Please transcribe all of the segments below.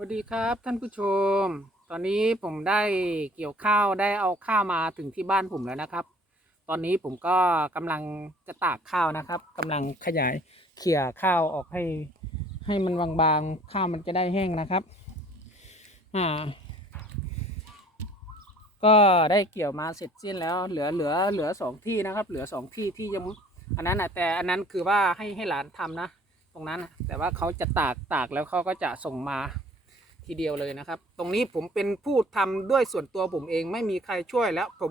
สวัสดีครับท่านผู้ชม ตอนนี้ผมได้เกี่ยวข้าวได้เอาข้าวมาถึงที่บ้านผมแล้วนะครับ ตอนนี้ผมก็กำลังจะตากข้าวนะครับกำลังขยายเขี่ยข้าวออกให้ ให้มันบางๆข้าวมันจะได้แห้งนะครับอ่าก็ได้เกี่ยวมาเสร็จสิ้นแล้ว เหลือเหลือเหลือสองที่นะครับ เหลือสองที่ที่ยังอันนั้นนะแต่อันนั้นคือว่าให้ให้หลานทำนะ ตรงนั้นนะแต่ว่าเขาจะตากตากแล้วเขาก็จะส่งมา ทีเดียวเลยนะครับ ตรงนี้ผมเป็นผู้ทำด้วยส่วนตัวผมเองไม่มีใครช่วยแล้ว ผม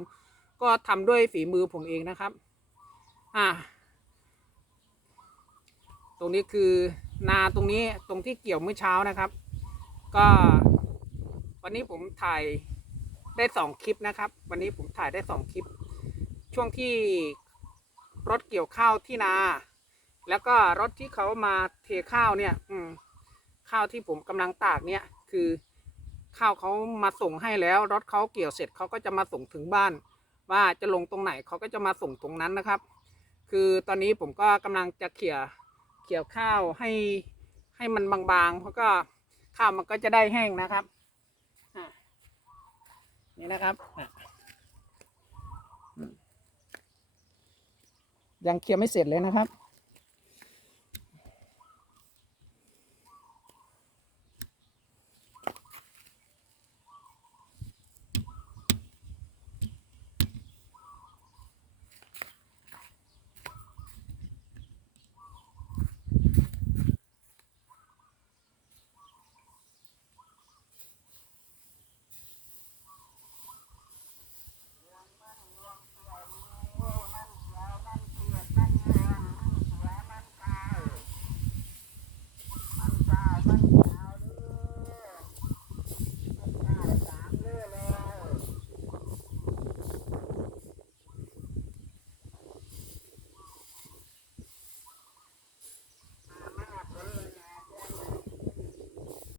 ก็ทำด้วยฝีมือผมเองนะครับ อ่า ตรงนี้คือนาตรงนี้ตรงที่เกี่ยวเมื่อเช้านะครับ ก็ วันนี้ผมถ่ายได้สองคลิปนะครับ วันนี้ผมถ่ายได้สองคลิป ช่วงที่รถเกี่ยวข้าวที่นา แล้วก็รถที่เขามาเทข้าวเนี่ย อืมข้าวที่ผมกำลังตากเนี่ย คือข้าวเขามาส่งให้แล้วรถเขาเกี่ยวเสร็จเขาก็จะมาส่งถึงบ้าน ว่าจะลงตรงไหนเขาก็จะมาส่งตรงนั้นนะครับ คือตอนนี้ผมก็กำลังจะเขี่ยเกี่ยวข้าวให้ให้มันบางๆ เพราะก็ข้าวมันก็จะได้แห้งนะครับนี่นะครับยังเขี่ยไม่เสร็จเลยนะครับ